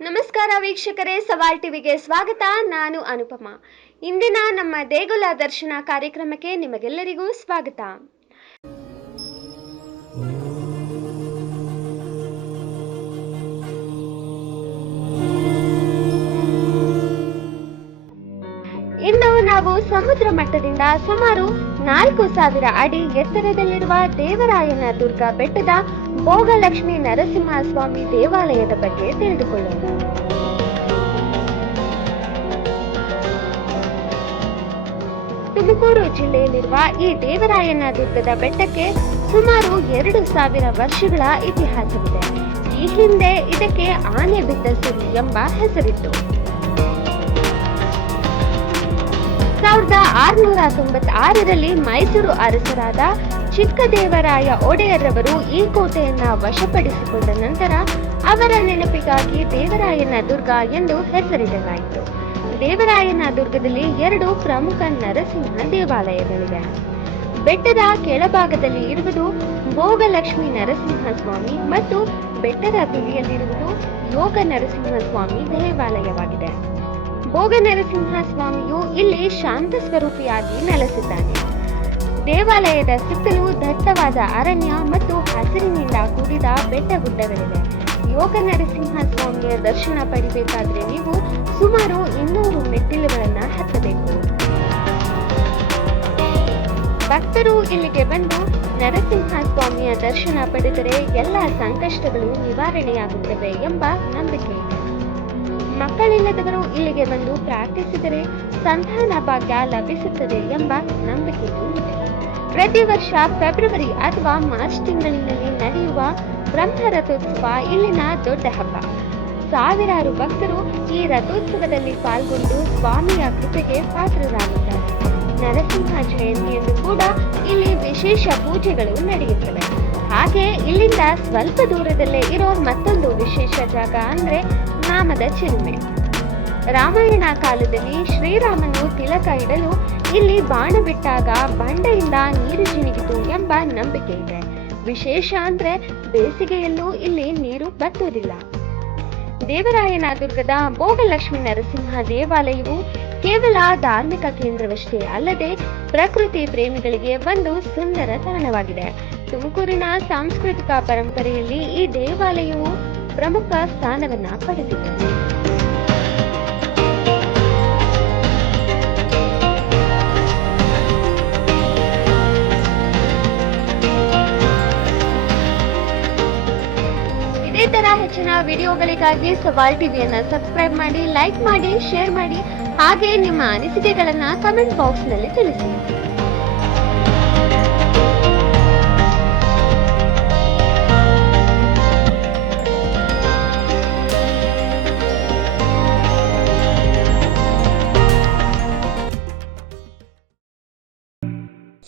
ನಮಸ್ಕಾರ ವೀಕ್ಷಕರೇ ಸವಾಲ್ ಟಿವಿಗೆ ಸ್ವಾಗತ. ನಾನು ಅನುಪಮ. ಇಂದಿನ ನಮ್ಮ ದೇಗುಲ ದರ್ಶನ ಕಾರ್ಯಕ್ರಮಕ್ಕೆ ನಿಮಗೆಲ್ಲರಿಗೂ ಸ್ವಾಗತ. ಇಂದು ನಾವು ಸಮುದ್ರ ಮಟ್ಟದಿಂದ ಸುಮಾರು ನಾಲ್ಕು ಸಾವಿರ ಅಡಿ ಎತ್ತರದಲ್ಲಿರುವ ದೇವರಾಯನ ದುರ್ಗ ಬೆಟ್ಟದ ಭೋಗಲಕ್ಷ್ಮಿ ನರಸಿಂಹಸ್ವಾಮಿ ದೇವಾಲಯದ ಬಗ್ಗೆ ತಿಳಿದುಕೊಳ್ಳೋಣ. ತುಮಕೂರು ಜಿಲ್ಲೆಯಲ್ಲಿರುವ ಈ ದೇವರಾಯನ ದುರ್ಗದ ಬೆಟ್ಟಕ್ಕೆ ಸುಮಾರು ಎರಡು ಸಾವಿರ ವರ್ಷಗಳ ಇತಿಹಾಸವಿದೆ. ಈ ಹಿಂದೆ ಇದಕ್ಕೆ ಆನೆ ಬಿದ್ದ ಎಂಬ ಹೆಸರಿತ್ತು. ಸಾವಿರದ ಆರುನೂರ ತೊಂಬತ್ತಾರರಲ್ಲಿ ಮೈಸೂರು ಅರಸರಾದ ಚಿಕ್ಕದೇವರಾಯ ಒಡೆಯರವರು ಈ ಕೋಟೆಯನ್ನ ವಶಪಡಿಸಿಕೊಂಡ ನಂತರ ಅವರ ನೆನಪಿಗಾಗಿ ದೇವರಾಯನ ದುರ್ಗ ಎಂದು ಹೆಸರಿಡಲಾಯಿತು. ದೇವರಾಯನ ದುರ್ಗದಲ್ಲಿ ಎರಡು ಪ್ರಮುಖ ನರಸಿಂಹ ದೇವಾಲಯಗಳಿವೆ. ಬೆಟ್ಟದ ಕೆಳಭಾಗದಲ್ಲಿ ಇರುವುದು ಭೋಗಲಕ್ಷ್ಮಿ ನರಸಿಂಹಸ್ವಾಮಿ ಮತ್ತು ಬೆಟ್ಟದ ತುದಿಯಲ್ಲಿರುವುದು ಯೋಗ ನರಸಿಂಹ ಸ್ವಾಮಿ ದೇವಾಲಯವಾಗಿದೆ. ಭೋಗ ನರಸಿಂಹ ಸ್ವಾಮಿಯು ಇಲ್ಲಿ ಶಾಂತ ಸ್ವರೂಪಿಯಾಗಿ ನೆಲೆಸಿದ್ದಾನೆ. ದೇವಾಲಯದ ಸುತ್ತಲೂ ದಟ್ಟವಾದ ಅರಣ್ಯ ಮತ್ತು ಹಸಿರಿನಿಂದ ಕೂಡಿದ ಬೆಟ್ಟಗುಡ್ಡಗಳಿವೆ. ಯೋಗ ನರಸಿಂಹ ಸ್ವಾಮಿಯ ದರ್ಶನ ಪಡಿಬೇಕಾದ್ರೆ ನೀವು ಸುಮಾರು ಇನ್ನೂರು ಮೆಟ್ಟಿಲುಗಳನ್ನು ಹತ್ತಬೇಕು. ಭಕ್ತರು ಇಲ್ಲಿಗೆ ಬಂದು ನರಸಿಂಹ ಸ್ವಾಮಿಯ ದರ್ಶನ ಪಡೆದರೆ ಎಲ್ಲ ಸಂಕಷ್ಟಗಳು ನಿವಾರಣೆಯಾಗುತ್ತವೆ ಎಂಬ ನಂಬಿಕೆ ಮಕ್ಕಳಿಲ್ಲದವರು ಇಲ್ಲಿಗೆ ಬಂದು ಪ್ರಾರ್ಥಿಸಿದರೆ ಸಂತಾನ ಭಾಗ್ಯ ಲಭಿಸುತ್ತದೆ ಎಂಬ ನಂಬಿಕೆಯೂ ಇದೆ. ಪ್ರತಿ ವರ್ಷ ಫೆಬ್ರವರಿ ಅಥವಾ ಮಾರ್ಚ್ ತಿಂಗಳಿನಲ್ಲಿ ನಡೆಯುವ ಬ್ರಹ್ಮ ರಥೋತ್ಸವ ಇಲ್ಲಿನ ದೊಡ್ಡ ಹಬ್ಬ. ಸಾವಿರಾರು ಭಕ್ತರು ಈ ರಥೋತ್ಸವದಲ್ಲಿ ಪಾಲ್ಗೊಂಡು ಸ್ವಾಮಿಯ ಕೃಪೆಗೆ ಪಾತ್ರರಾಗುತ್ತಾರೆ ನರಸಿಂಹ ಜಯಂತಿಯಂದು ಕೂಡ ಇಲ್ಲಿ ವಿಶೇಷ ಪೂಜೆಗಳು ನಡೆಯುತ್ತವೆ. ಹಾಗೆ ಇಲ್ಲಿಂದ ಸ್ವಲ್ಪ ದೂರದಲ್ಲೇ ಇರೋ ಮತ್ತೊಂದು ವಿಶೇಷ ಜಾಗ ಅಂದ್ರೆ ನಾಮದ ಚಿಲುಮೆ. ರಾಮಾಯಣ ಕಾಲದಲ್ಲಿ ಶ್ರೀರಾಮನು ತಿಲಕ ಇಡಲು ಇಲ್ಲಿ ಬಾಣ ಬಿಟ್ಟಾಗ ಬಂಡೆಯಿಂದ ನೀರು ಜಿನುಗಿತು ಎಂಬ ನಂಬಿಕೆ ಇದೆ. ವಿಶೇಷ ಅಂದ್ರೆ ಬೇಸಿಗೆಯಲ್ಲೂ ಇಲ್ಲಿ ನೀರು ಬತ್ತುವುದಿಲ್ಲ. ದೇವರಾಯನ ದುರ್ಗದ ಭೋಗಲಕ್ಷ್ಮಿ ನರಸಿಂಹ ದೇವಾಲಯವು ಕೇವಲ ಧಾರ್ಮಿಕ ಕೇಂದ್ರವಷ್ಟೇ ಅಲ್ಲದೆ ಪ್ರಕೃತಿ ಪ್ರೇಮಿಗಳಿಗೆ ಒಂದು ಸುಂದರ ತಾಣವಾಗಿದೆ. ತುಮಕೂರಿನ ಸಾಂಸ್ಕೃತಿಕ ಪರಂಪರೆಯಲ್ಲಿ ಈ ದೇವಾಲಯವು ಪ್ರಮುಖ ಸ್ಥಾನವನ್ನ ಪಡೆದಿದೆ ಇದೇ ಹೆಚ್ಚಿನ ವಿಡಿಯೋಗಳಿಗಾಗಿ ಸವಾಲ್ ಟಿವಿಯನ್ನ ಸಬ್ಸ್ಕ್ರೈಬ್ ಮಾಡಿ, ಲೈಕ್ ಮಾಡಿ, ಶೇರ್ ಮಾಡಿ, ಹಾಗೆ ನಿಮ್ಮ ಅನಿಸಿಕೆಗಳನ್ನ ಕಮೆಂಟ್ ಬಾಕ್ಸ್ನಲ್ಲಿ ತಿಳಿಸಿ.